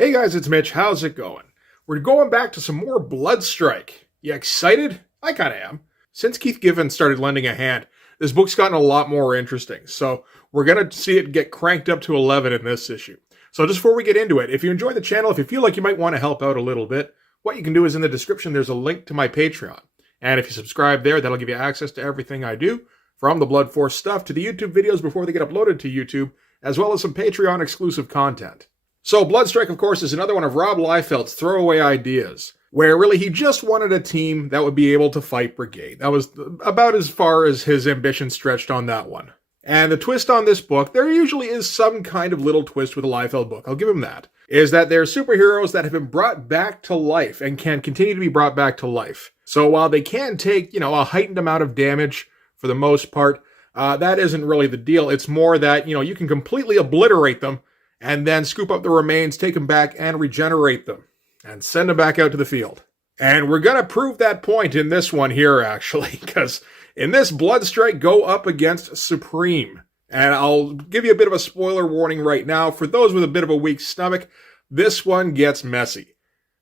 Hey guys, it's Mitch. How's it going? We're going back to some more Bloodstrike. You excited? I kinda am. Since Keith Giffen started lending a hand, this book's gotten a lot more interesting, so we're gonna see it get cranked up to 11 in this issue. So just before we get into it, if you enjoy the channel, if you feel like you might want to help out a little bit, what you can do is in the description there's a link to my Patreon. And if you subscribe there, that'll give you access to everything I do, from the Blood Force stuff to the YouTube videos before they get uploaded to YouTube, as well as some Patreon exclusive content. So Bloodstrike, of course, is another one of Rob Liefeld's throwaway ideas, where really he just wanted a team that would be able to fight Brigade. That was about as far as his ambition stretched on that one. And the twist on this book, there usually is some kind of little twist with a Liefeld book, I'll give him that, is that they're superheroes that have been brought back to life and can continue to be brought back to life. So while they can take, a heightened amount of damage for the most part, that isn't really the deal. It's more that, you can completely obliterate them and then scoop up the remains, take them back, and regenerate them, and send them back out to the field. And we're going to prove that point in this one here, actually, because in this, Bloodstrike go up against Supreme. And I'll give you a bit of a spoiler warning right now. For those with a bit of a weak stomach, this one gets messy.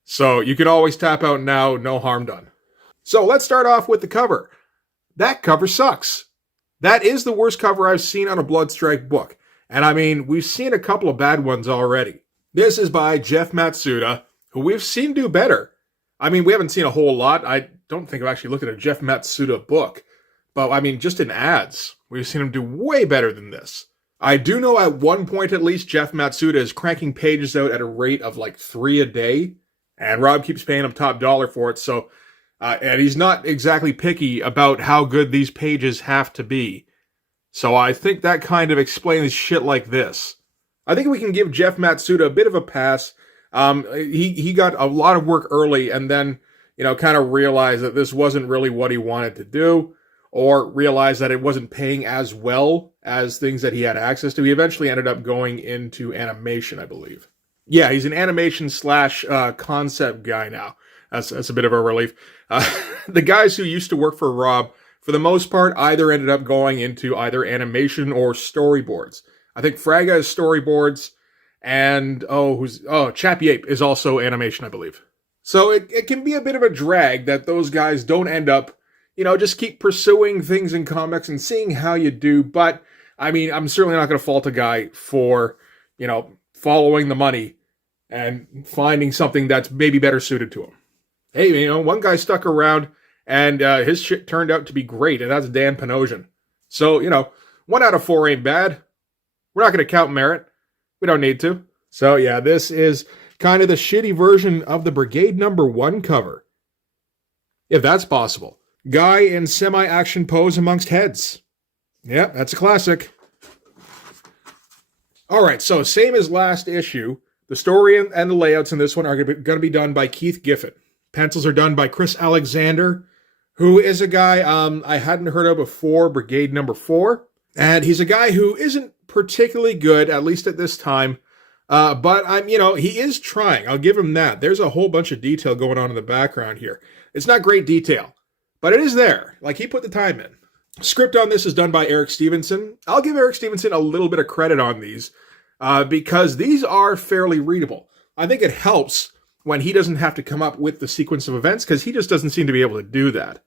So you can always tap out now, no harm done. So let's start off with the cover. That cover sucks. That is the worst cover I've seen on a Bloodstrike book. And I mean, we've seen a couple of bad ones already. This is by Jeff Matsuda, who we've seen do better. I mean, we haven't seen a whole lot. I don't think I've actually looked at a Jeff Matsuda book. But I mean, just in ads, we've seen him do way better than this. I do know at one point at least, Jeff Matsuda is cranking pages out at a rate of like 3 a day. And Rob keeps paying him top dollar for it. So, and he's not exactly picky about how good these pages have to be. So I think that kind of explains shit like this. I think we can give Jeff Matsuda a bit of a pass. He got a lot of work early and then, kind of realized that this wasn't really what he wanted to do, or realized that it wasn't paying as well as things that he had access to. He eventually ended up going into animation, I believe. Yeah, he's an animation slash concept guy now. That's a bit of a relief. The guys who used to work for Rob, for the most part, either ended up going into either animation or storyboards. I think Fraga is storyboards, and Chappie Ape is also animation, I believe. So it can be a bit of a drag that those guys don't end up, just keep pursuing things in comics and seeing how you do. But, I mean, I'm certainly not going to fault a guy for, following the money and finding something that's maybe better suited to him. Hey, one guy stuck around, and his shit turned out to be great, and that's Dan Panosian. So, 1 out of 4 ain't bad. We're not going to count merit. We don't need to. So, yeah, this is kind of the shitty version of the Brigade #1 cover. If that's possible. Guy in semi-action pose amongst heads. Yeah, that's a classic. Alright, so same as last issue, the story and the layouts in this one are going to be done by Keith Giffen. Pencils are done by Chris Alexander, who is a guy I hadn't heard of before, Brigade #4. And he's a guy who isn't particularly good, at least at this time. But he is trying. I'll give him that. There's a whole bunch of detail going on in the background here. It's not great detail, but it is there. Like, he put the time in. Script on this is done by Eric Stevenson. I'll give Eric Stevenson a little bit of credit on these, because these are fairly readable. I think it helps when he doesn't have to come up with the sequence of events, because he just doesn't seem to be able to do that.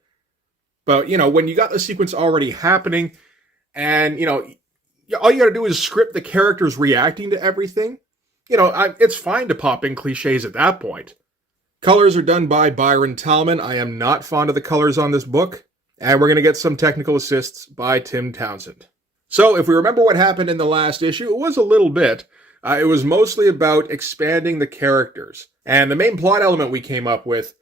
But, when you got the sequence already happening, and, all you gotta do is script the characters reacting to everything, it's fine to pop in cliches at that point. Colors are done by Byron Talman. I am not fond of the colors on this book. And we're gonna get some technical assists by Tim Townsend. So, if we remember what happened in the last issue, it was a little bit. It was mostly about expanding the characters. And the main plot element we came up with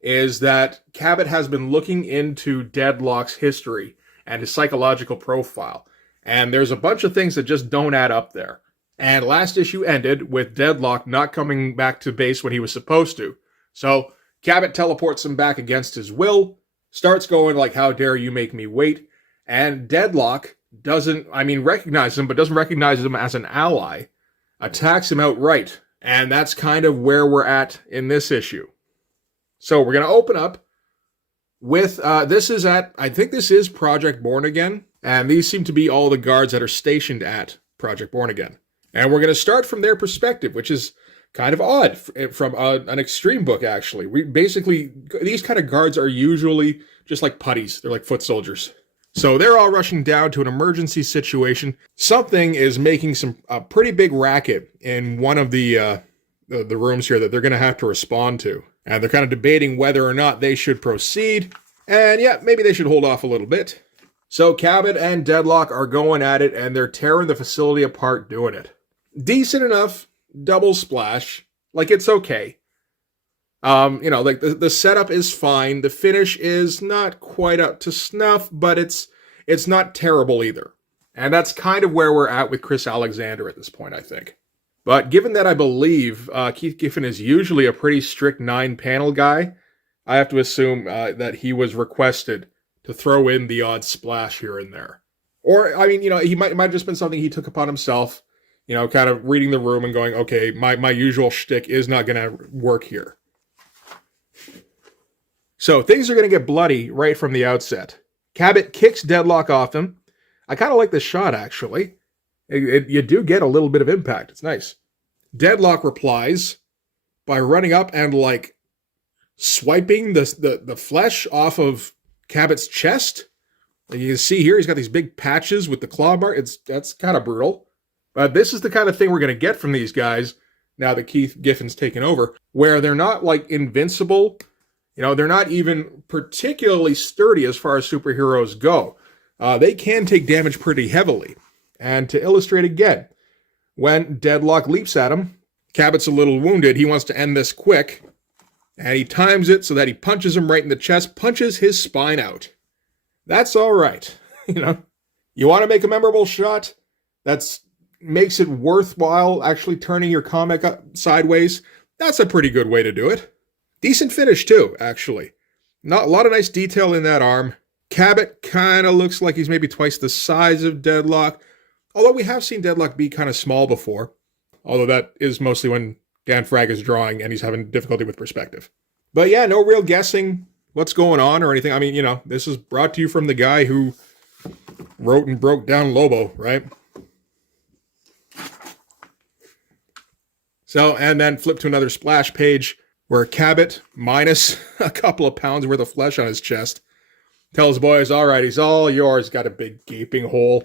is that Cabot has been looking into Deadlock's history and his psychological profile. And there's a bunch of things that just don't add up there. And last issue ended with Deadlock not coming back to base when he was supposed to. So Cabot teleports him back against his will, starts going like, how dare you make me wait? And Deadlock doesn't recognize him, but doesn't recognize him as an ally, attacks him outright. And that's kind of where we're at in this issue. So we're going to open up with, I think this is Project Born Again. And these seem to be all the guards that are stationed at Project Born Again. And we're going to start from their perspective, which is kind of odd from an extreme book, actually. These kind of guards are usually just like putties. They're like foot soldiers. So they're all rushing down to an emergency situation. Something is making a pretty big racket in one of the rooms here that they're going to have to respond to. And they're kind of debating whether or not they should proceed. And yeah, maybe they should hold off a little bit. So Cabot and Deadlock are going at it, and they're tearing the facility apart doing it. Decent enough double splash. Like, it's okay. Like the setup is fine. The finish is not quite up to snuff, but it's not terrible either. And that's kind of where we're at with Chris Alexander at this point, I think. But given that I believe Keith Giffen is usually a pretty strict 9-panel guy, I have to assume that he was requested to throw in the odd splash here and there. Or, I mean, he might have just been something he took upon himself, kind of reading the room and going, okay, my usual shtick is not going to work here. So things are going to get bloody right from the outset. Cabot kicks Deadlock off him. I kind of like this shot, actually. You do get a little bit of impact. It's nice. Deadlock replies by running up and, like, swiping the flesh off of Cabot's chest. Like you can see here, he's got these big patches with the claw mark. That's kind of brutal. But this is the kind of thing we're going to get from these guys now that Keith Giffen's taken over, where they're not, like, invincible. They're not even particularly sturdy as far as superheroes go. They can take damage pretty heavily. And to illustrate again, when Deadlock leaps at him, Cabot's a little wounded. He wants to end this quick. And he times it so that he punches him right in the chest, punches his spine out. That's all right. You want to make a memorable shot that makes it worthwhile actually turning your comic sideways? That's a pretty good way to do it. Decent finish, too, actually. Not a lot of nice detail in that arm. Cabot kind of looks like he's maybe twice the size of Deadlock. Although we have seen Deadlock be kind of small before. Although that is mostly when Dan Frag is drawing and he's having difficulty with perspective. But yeah, no real guessing what's going on or anything. I mean, this is brought to you from the guy who wrote and broke down Lobo, right? So, and then flip to another splash page where Cabot, minus a couple of pounds worth of flesh on his chest, tells boys, all right, he's all yours. Got a big gaping hole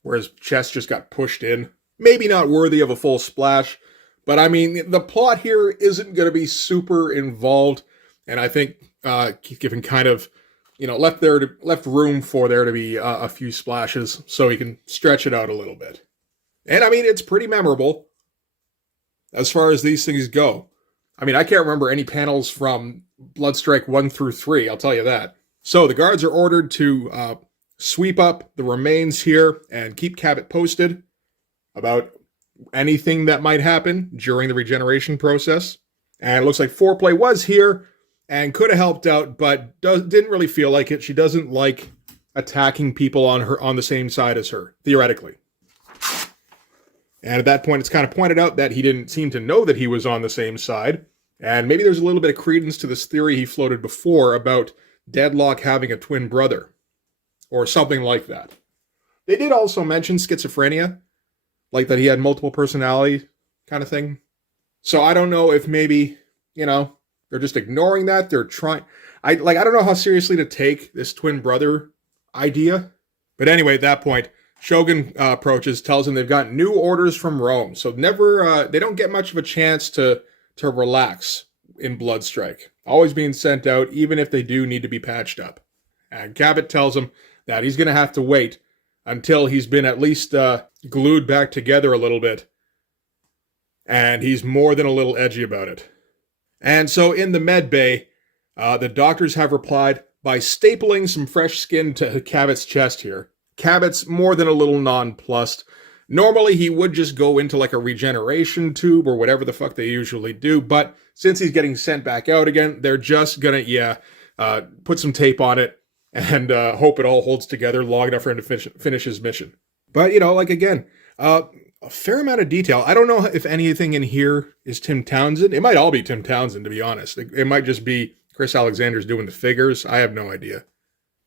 where his chest just got pushed in. Maybe not worthy of a full splash, but I mean, the plot here isn't going to be super involved, and I think Keith Giffen kind of, left room for there to be a few splashes so he can stretch it out a little bit. And I mean, it's pretty memorable as far as these things go. I mean, I can't remember any panels from Bloodstrike 1 through 3, I'll tell you that. So the guards are ordered to sweep up the remains here and keep Cabot posted about anything that might happen during the regeneration process. And it looks like foreplay was here and could have helped out, but didn't really feel like it. She doesn't like attacking people on the same side as her, theoretically. And at that point, it's kind of pointed out that he didn't seem to know that he was on the same side. And maybe there's a little bit of credence to this theory he floated before about Deadlock having a twin brother. Or something like that. They did also mention schizophrenia. Like that he had multiple personality kind of thing. So I don't know if maybe, they're just ignoring that. They're trying... I don't know how seriously to take this twin brother idea. But anyway, at that point, Shogun approaches, tells him they've got new orders from Rome. So they don't get much of a chance to relax in Bloodstrike. Always being sent out, even if they do need to be patched up. And Cabot tells him that he's going to have to wait until he's been at least glued back together a little bit. And he's more than a little edgy about it. And so in the med bay, the doctors have replied by stapling some fresh skin to Cabot's chest here. Cabot's more than a little nonplussed. Normally, he would just go into like a regeneration tube or whatever the fuck they usually do. But since he's getting sent back out again, they're just going to, put some tape on it and hope it all holds together long enough for him to finish his mission. But, again, a fair amount of detail. I don't know if anything in here is Tim Townsend. It might all be Tim Townsend, to be honest. It might just be Chris Alexander's doing the figures. I have no idea.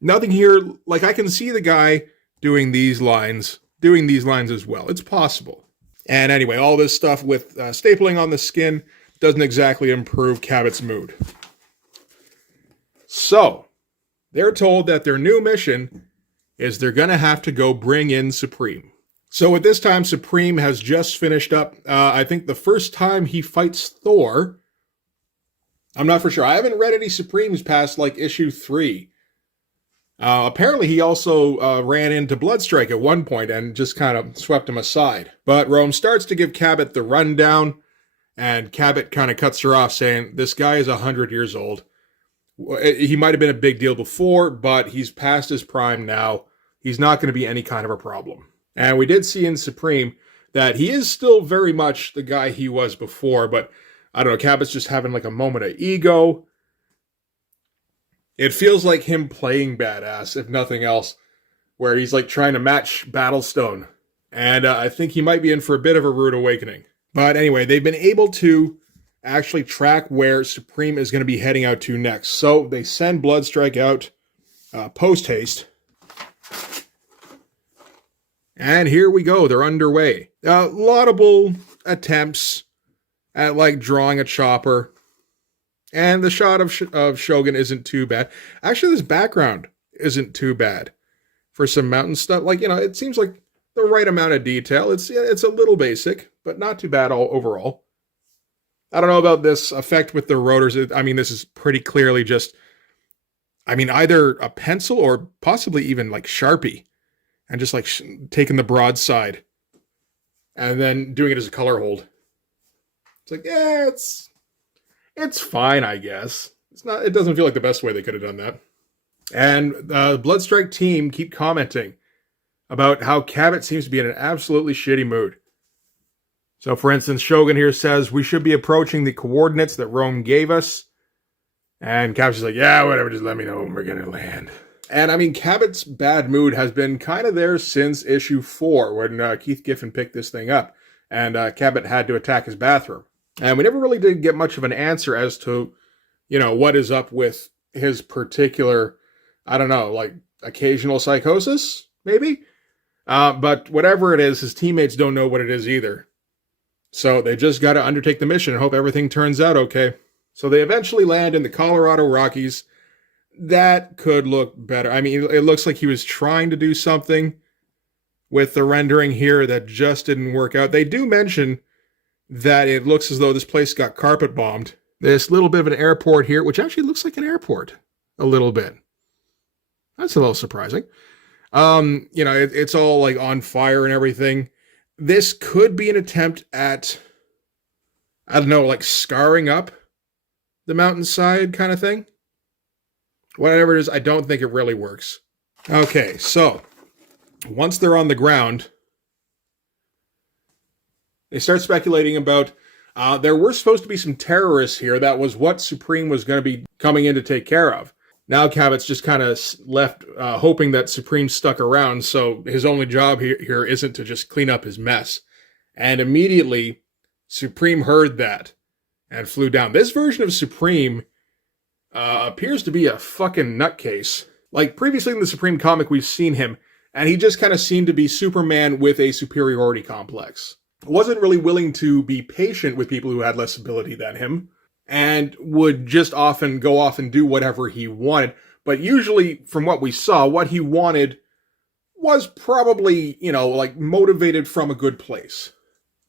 Nothing here. Like, I can see the guy doing these lines as well. It's possible. And anyway, all this stuff with stapling on the skin doesn't exactly improve Cabot's mood. So, they're told that their new mission is they're going to have to go bring in Supreme. So at this time, Supreme has just finished up, I think the first time he fights Thor. I'm not for sure. I haven't read any Supremes past like issue 3. Apparently he also ran into Bloodstrike at one point and just kind of swept him aside. But Rome starts to give Cabot the rundown, and Cabot kind of cuts her off saying, this guy is 100 years old. He might have been a big deal before, but he's past his prime now. He's not going to be any kind of a problem. And we did see in Supreme that he is still very much the guy he was before, but I don't know, Cabot's just having like a moment of ego. It feels like him playing badass, if nothing else, where he's like trying to match Battlestone. And I think he might be in for a bit of a rude awakening. But anyway, they've been able to actually track where Supreme is going to be heading out to next. So they send Bloodstrike out post-haste. And here we go. They're underway. Laudable attempts at like drawing a chopper. And the shot of Shogun isn't too bad. Actually, this background isn't too bad for some mountain stuff. Like, you know, it seems like the right amount of detail. It's a little basic, but not too bad overall. I don't know about this effect with the rotors. I mean, this is pretty clearly just, I mean, either a pencil or possibly even like Sharpie. And just like taking the broadside and then doing it as a color hold. It's like, yeah, it's fine, I guess. It doesn't feel like the best way they could have done that. And the Bloodstrike team keep commenting about how Cabot seems to be in an absolutely shitty mood. So, for instance, Shogun here says, we should be approaching the coordinates that Rome gave us. And Cabot's just like, yeah, whatever, just let me know when we're going to land. And I mean, Cabot's bad mood has been kind of there since issue 4, when Keith Giffen picked this thing up. And Cabot had to attack his bathroom. And we never really did get much of an answer as to, you know, what is up with his particular, I don't know, like occasional psychosis, maybe? But whatever it is, his teammates don't know what it is either. So they just got to undertake the mission and hope everything turns out okay. So they eventually land in the Colorado Rockies. That could look better. I mean, it looks like he was trying to do something with the rendering here that just didn't work out. They do mention that it looks as though this place got carpet bombed. This little bit of an airport here, which actually looks like an airport a little bit. That's a little surprising. You know, it's all like on fire and everything. This could be an attempt at, I don't know, like scarring up the mountainside kind of thing. Whatever it is, I don't think it really works. Okay, so once they're on the ground, they start speculating about there were supposed to be some terrorists here. That was what Supreme was going to be coming in to take care of. Now Cabot's just kind of left hoping that Supreme stuck around, so his only job here isn't to just clean up his mess. And immediately, Supreme heard that and flew down. This version of Supreme appears to be a fucking nutcase. Like, previously in the Supreme comic, we've seen him, and he just kind of seemed to be Superman with a superiority complex. Wasn't really willing to be patient with people who had less ability than him, and would just often go off and do whatever he wanted. But usually, from what we saw, what he wanted was probably, you know, like, motivated from a good place.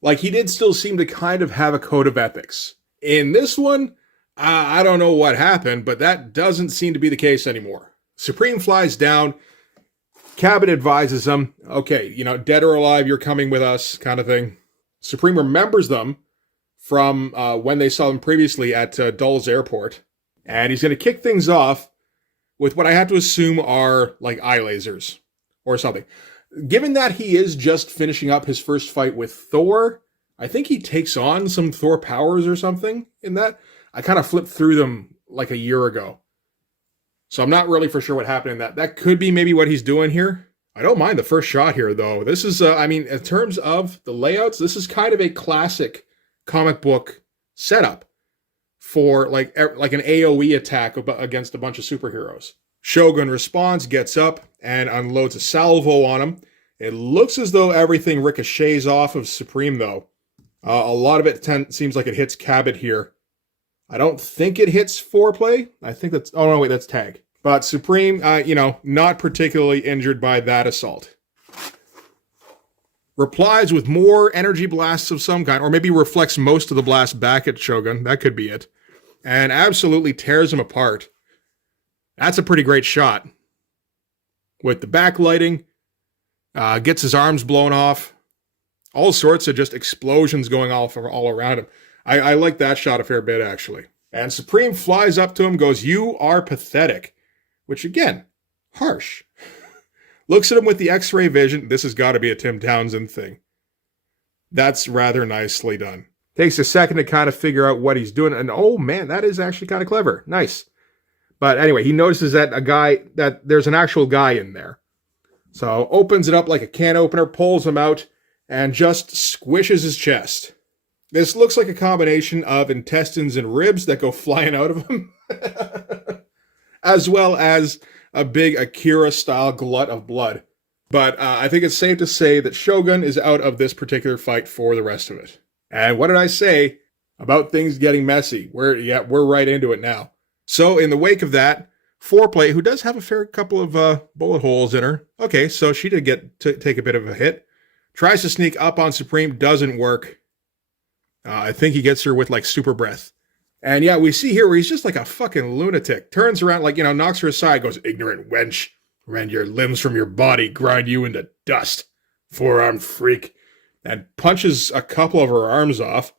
Like, he did still seem to kind of have a code of ethics. In this one, I don't know what happened, but that doesn't seem to be the case anymore. Supreme flies down. Cabot advises him, okay, you know, dead or alive, you're coming with us, kind of thing. Supreme remembers them from when they saw them previously at Dulles Airport. And he's going to kick things off with what I have to assume are, like, eye lasers or something. Given that he is just finishing up his first fight with Thor, I think he takes on some Thor powers or something in that. I kind of flipped through them like a year ago. So I'm not really for sure what happened in that. That could be maybe what he's doing here. I don't mind the first shot here, though. This is, I mean, in terms of the layouts, this is kind of a classic comic book setup for like an AoE attack against a bunch of superheroes. Shogun responds, gets up, and unloads a salvo on him. It looks as though everything ricochets off of Supreme, though. A lot of it seems like it hits Cabot here. I don't think it hits Foreplay. I think that's... Oh, no, wait, that's Tag. But Supreme, not particularly injured by that assault. Replies with more energy blasts of some kind, or maybe reflects most of the blast back at Shogun. That could be it. And absolutely tears him apart. That's a pretty great shot. With the backlighting, gets his arms blown off. All sorts of just explosions going off all around him. I like that shot a fair bit, actually. And Supreme flies up to him, goes, "You are pathetic." Which, again, harsh. Looks at him with the X-ray vision. This has got to be a Tim Townsend thing. That's rather nicely done. Takes a second to kind of figure out what he's doing. And oh man, that is actually kind of clever. Nice. But anyway, he notices that there's an actual guy in there. So opens it up like a can opener, pulls him out, and just squishes his chest. This looks like a combination of intestines and ribs that go flying out of him. As well as a big Akira-style glut of blood. But I think it's safe to say that Shogun is out of this particular fight for the rest of it. And what did I say about things getting messy? We're right into it now. So in the wake of that, Foreplay, who does have a fair couple of bullet holes in her. Okay, so she did take a bit of a hit. Tries to sneak up on Supreme, doesn't work. I think he gets her with like super breath. And yeah, we see here where he's just like a fucking lunatic. Turns around, knocks her aside, goes, "Ignorant wench, rend your limbs from your body, grind you into dust, four-armed freak," and punches a couple of her arms off.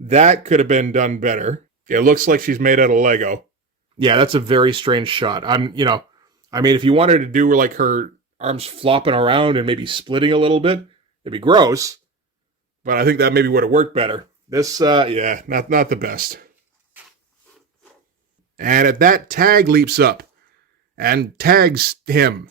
That could have been done better. It looks like she's made out of Lego. Yeah, that's a very strange shot. If you wanted to do like her arms flopping around and maybe splitting a little bit, it'd be gross. But I think that maybe would have worked better. This, not the best. And at that, Tag leaps up and tags him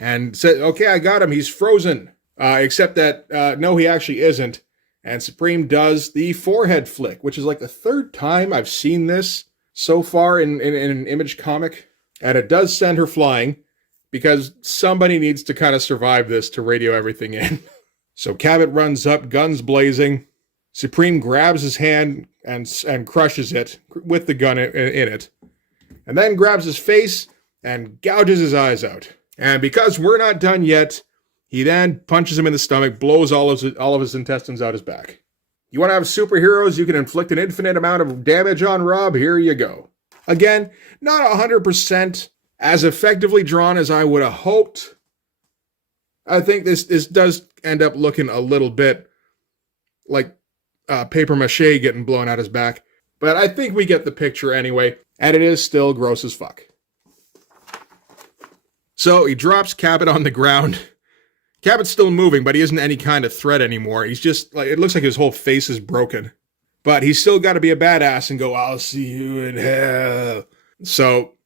and says, "Okay, I got him. He's frozen." Except that, no, he actually isn't. And Supreme does the forehead flick, which is like the third time I've seen this so far in an Image comic. And it does send her flying because somebody needs to kind of survive this to radio everything in. So Cabot runs up, guns blazing. Supreme grabs his hand and crushes it with the gun in it. And then grabs his face and gouges his eyes out. And because we're not done yet, he then punches him in the stomach, blows all of his intestines out his back. You want to have superheroes you can inflict an infinite amount of damage on, Rob? Here you go. Again, not 100% as effectively drawn as I would have hoped. I think this does end up looking a little bit like paper mache getting blown out his back. But I think we get the picture anyway, and it is still gross as fuck. So he drops Cabot on the ground. Cabot's still moving, but he isn't any kind of threat anymore. He's just, it looks like his whole face is broken. But he's still got to be a badass and go, "I'll see you in hell." So,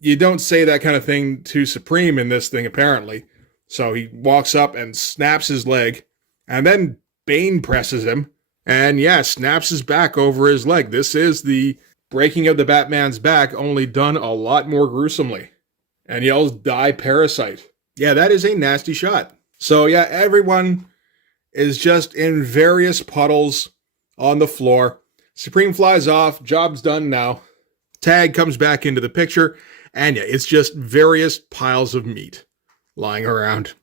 you don't say that kind of thing to Supreme in this thing, apparently. So he walks up and snaps his leg, and then Bane presses him, and snaps his back over his leg. This is the breaking of the Batman's back, only done a lot more gruesomely. And yells, "Die, parasite." Yeah, that is a nasty shot. So everyone is just in various puddles on the floor. Supreme flies off, job's done now. Tag comes back into the picture, and it's just various piles of meat lying around.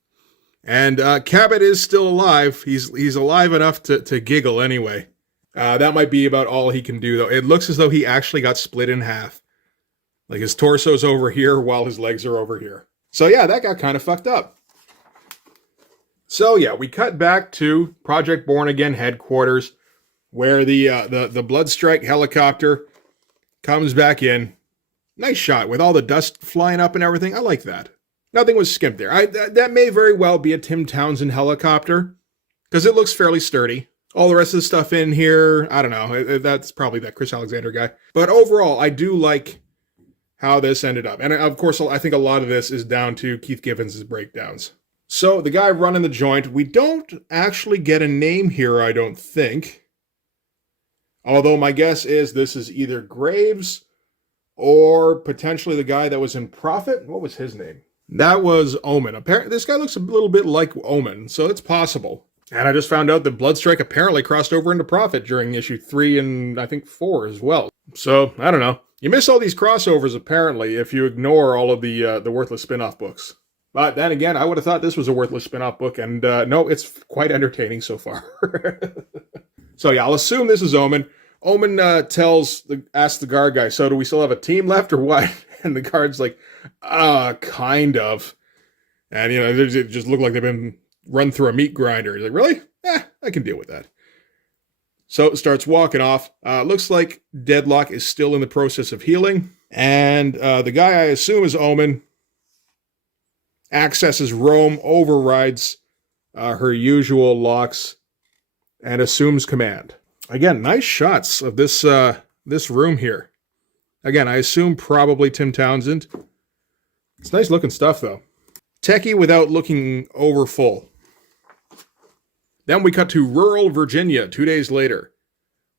And Cabot is still alive. He's alive enough to giggle anyway. That might be about all he can do, though. It looks as though he actually got split in half. Like his torso's over here while his legs are over here. So that got kind of fucked up. So we cut back to Project Born Again headquarters, where the Bloodstrike helicopter comes back in. Nice shot with all the dust flying up and everything. I like that. Nothing was skimped there. That may very well be a Tim Townsend helicopter, because it looks fairly sturdy. All the rest of the stuff in here, I don't know. That's probably that Chris Alexander guy. But overall, I do like how this ended up. And of course, I think a lot of this is down to Keith Gibbons' breakdowns. So the guy running the joint, we don't actually get a name here, I don't think. Although my guess is this is either Graves or potentially the guy that was in Prophet. What was his name? That was Omen. Apparently, this guy looks a little bit like Omen, so it's possible. And I just found out that Bloodstrike apparently crossed over into Prophet during issue 3 and I think 4 as well. So, I don't know. You miss all these crossovers, apparently, if you ignore all of the worthless spin-off books. But then again, I would have thought this was a worthless spin-off book, and no, it's quite entertaining so far. So yeah, I'll assume this is Omen. Omen asks the guard guy, so do we still have a team left or what? And the guard's like, kind of. And, you know, it just looked like they've been run through a meat grinder. He's like, really? I can deal with that. So it starts walking off. Looks like Deadlock is still in the process of healing. And the guy I assume is Omen accesses Rome, overrides her usual locks, and assumes command. Again, nice shots of this room here. Again, I assume probably Tim Townsend. It's nice looking stuff, though. Techie without looking over full. Then we cut to rural Virginia 2 days later,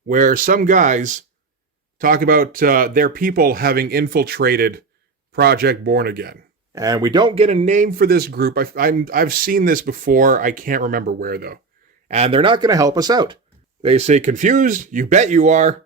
where some guys talk about their people having infiltrated Project Born Again. And we don't get a name for this group. I've seen this before. I can't remember where, though. And they're not going to help us out. They say, confused? You bet you are.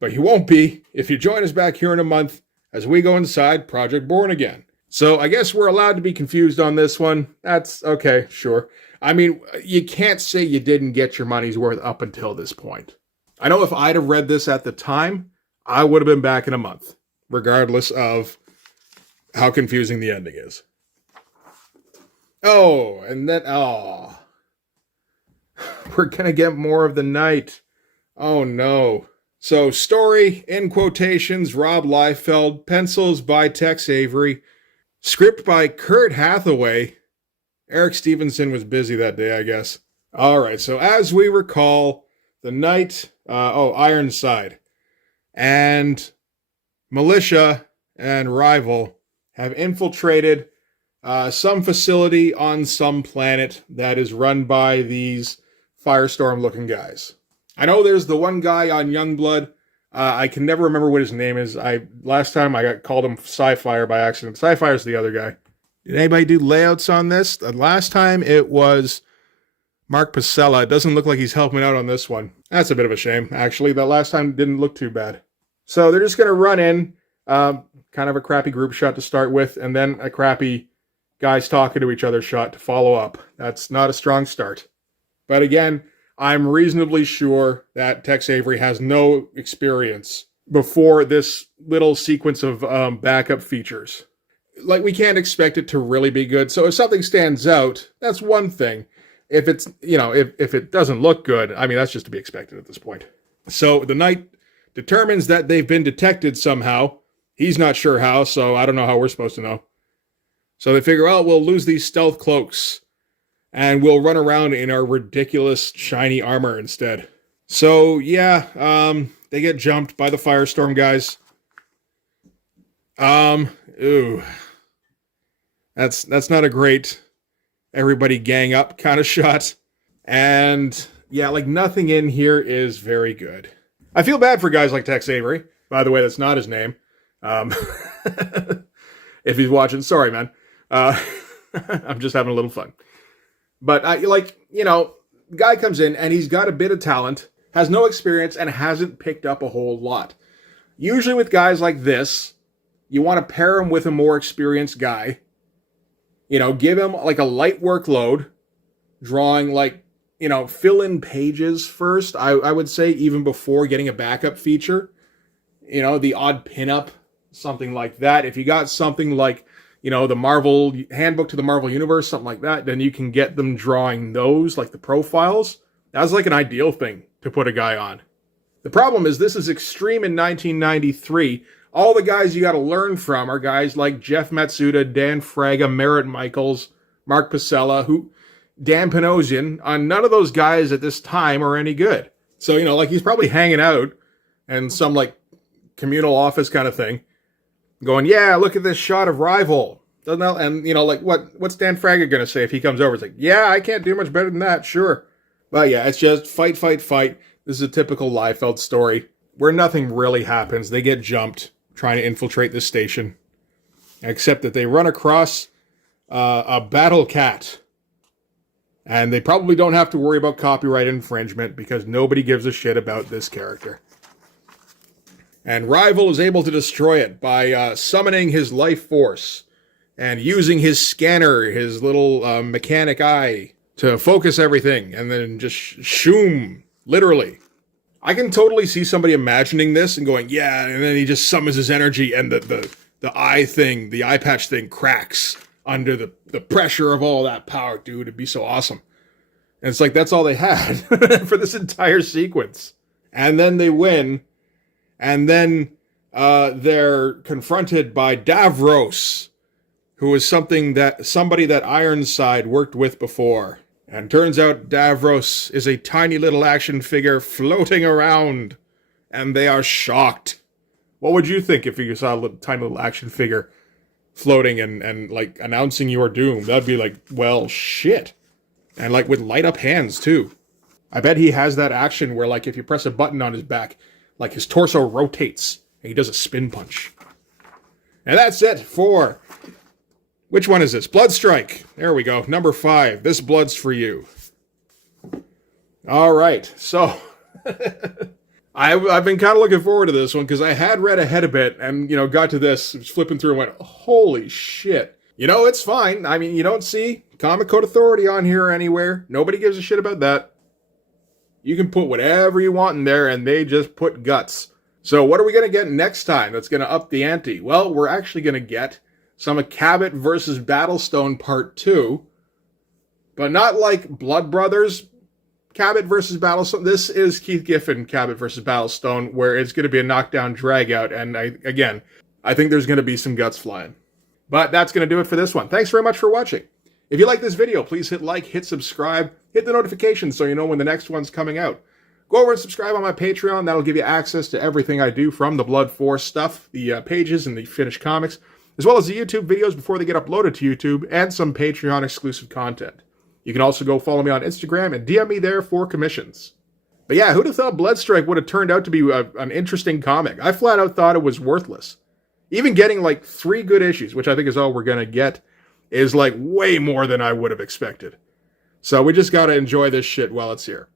But you won't be if you join us back here in a month as we go inside Project Born Again. So I guess we're allowed to be confused on this one. That's okay, sure. I mean, you can't say you didn't get your money's worth up until this point. I know if I'd have read this at the time, I would have been back in a month, regardless of how confusing the ending is. Oh, and then, we're going to get more of the night. Oh, no. So, story, in quotations, Rob Liefeld, pencils by Tex Avery, script by Kurt Hathaway. Eric Stevenson was busy that day, I guess. All right, so as we recall, the night, Ironside, and Militia and Rival have infiltrated some facility on some planet that is run by these Firestorm-looking guys. I know there's the one guy on Youngblood. I can never remember what his name is. Last time I got called him Sci-Fire by accident. Sci-Fire's the other guy. Did anybody do layouts on this? The last time it was Mark Pasella. It doesn't look like he's helping out on this one. That's a bit of a shame, actually. That last time didn't look too bad. So they're just going to run in. Kind of a crappy group shot to start with, and then a crappy guys talking to each other shot to follow up. That's not a strong start. But again, I'm reasonably sure that Tex Avery has no experience before this little sequence of backup features. Like, we can't expect it to really be good. So if something stands out, that's one thing. If it's, if it doesn't look good, I mean, that's just to be expected at this point. So the Knight determines that they've been detected somehow. He's not sure how, so I don't know how we're supposed to know. So they figure, we'll lose these stealth cloaks, and we'll run around in our ridiculous shiny armor instead. So, yeah, they get jumped by the Firestorm guys. That's not a great everybody gang up kind of shot. And, yeah, like, nothing in here is very good. I feel bad for guys like Tex Avery. By the way, that's not his name. If he's watching, sorry, man. I'm just having a little fun. But, the guy comes in and he's got a bit of talent, has no experience, and hasn't picked up a whole lot. Usually with guys like this, you want to pair him with a more experienced guy. Give him, like, a light workload, drawing, fill in pages first, I would say, even before getting a backup feature. The odd pinup, something like that. If you got something like, the Marvel Handbook to the Marvel Universe, something like that, then you can get them drawing those, like the profiles. That's like an ideal thing to put a guy on. The problem is this is Extreme in 1993. All the guys you got to learn from are guys like Jeff Matsuda, Dan Fraga, Merritt Michaels, Mark Pasella, Dan Panosian. None of those guys at this time are any good. So, he's probably hanging out in some, communal office kind of thing, going, yeah, look at this shot of Rival. Doesn't that, and, what's Dan Fraga going to say if he comes over? It's like, yeah, I can't do much better than that, sure. But yeah, it's just fight, fight, fight. This is a typical Liefeld story where nothing really happens. They get jumped trying to infiltrate this station. Except that they run across a battle cat. And they probably don't have to worry about copyright infringement because nobody gives a shit about this character. And Rival is able to destroy it by summoning his life force and using his scanner, his little mechanic eye, to focus everything and then just shoom, literally. I can totally see somebody imagining this and going, yeah, and then he just summons his energy and the eye thing, the eye patch thing cracks under the pressure of all that power. Dude, it'd be so awesome. And it's like, that's all they had for this entire sequence. And then they win, and then they're confronted by Davros, who is somebody that Ironside worked with before. And turns out Davros is a tiny little action figure floating around, and they are shocked. What would you think if you saw a tiny little action figure floating and like announcing your doom? That'd be like, well, shit. And like with light up hands too. I bet he has that action where like if you press a button on his back, like his torso rotates and he does a spin punch. And that's it for... Which one is this? Bloodstrike. There we go. Number 5. This blood's for you. All right. So, I've been kind of looking forward to this one because I had read ahead a bit and, got to this, was flipping through and went, holy shit. It's fine. I mean, you don't see Comic Code Authority on here anywhere. Nobody gives a shit about that. You can put whatever you want in there and they just put guts. So what are we going to get next time that's going to up the ante? Well, we're actually going to get some of Cabot versus Battlestone Part 2, but not like Blood Brothers Cabot versus Battlestone. This is Keith Giffen Cabot versus Battlestone, where it's going to be a knockdown drag-out, and I think there's going to be some guts flying. But that's going to do it for this one. Thanks very much for watching. If you like this video, please hit like, hit subscribe, hit the notifications so you know when the next one's coming out. Go over and subscribe on my Patreon. That'll give you access to everything I do, from the Blood Force stuff, the pages and the finished comics, as well as the YouTube videos before they get uploaded to YouTube, and some Patreon exclusive content. You can also go follow me on Instagram and DM me there for commissions. But yeah, who'd have thought Bloodstrike would have turned out to be an interesting comic? I flat out thought it was worthless. Even getting like 3 good issues, which I think is all we're going to get, is like way more than I would have expected. So we just got to enjoy this shit while it's here.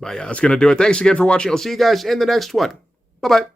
But yeah, that's going to do it. Thanks again for watching. I'll see you guys in the next one. Bye-bye.